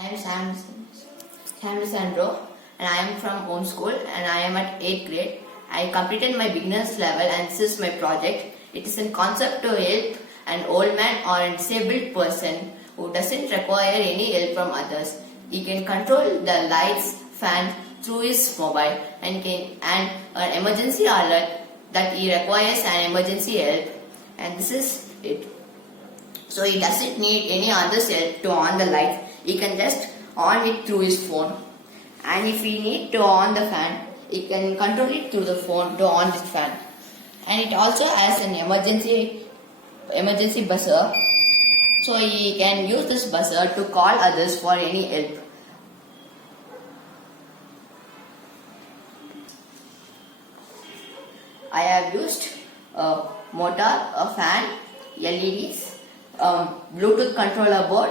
I am Sam Sandro and I am from home school and I am at 8th grade. I completed my beginner's level and this is my project. It is a concept to help an old man or a disabled person who doesn't require any help from others. He can control the lights, fan through his mobile and an emergency alert that he requires an emergency help, and this is it. So he doesn't need any other help to on the light. He can just on it through his phone. And if he need to on the fan, he can control it through the phone to on the fan. And it also has an emergency buzzer. So he can use this buzzer to call others for any help. I have used a motor, a fan, LEDs, Bluetooth controller board,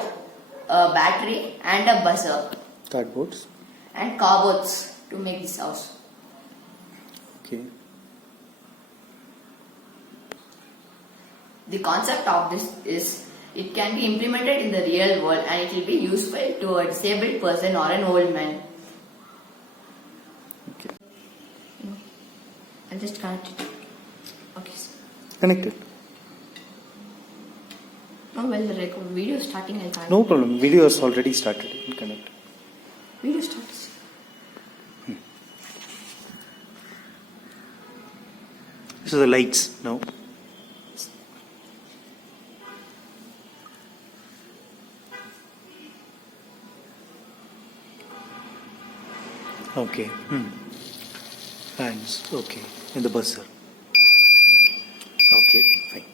a battery and a buzzer. Cardboards. And cardboards to make this house. Okay. The concept of this is it can be implemented in the real world and it will be useful to a disabled person or an old man. Okay. I'll just connect it. Okay. Connected. Oh well, the video is starting. I'll connect. No problem. Video has already started. You can connect. Video starts. So the lights now. Okay. Fans. Okay. And the buzzer. Okay. Fine.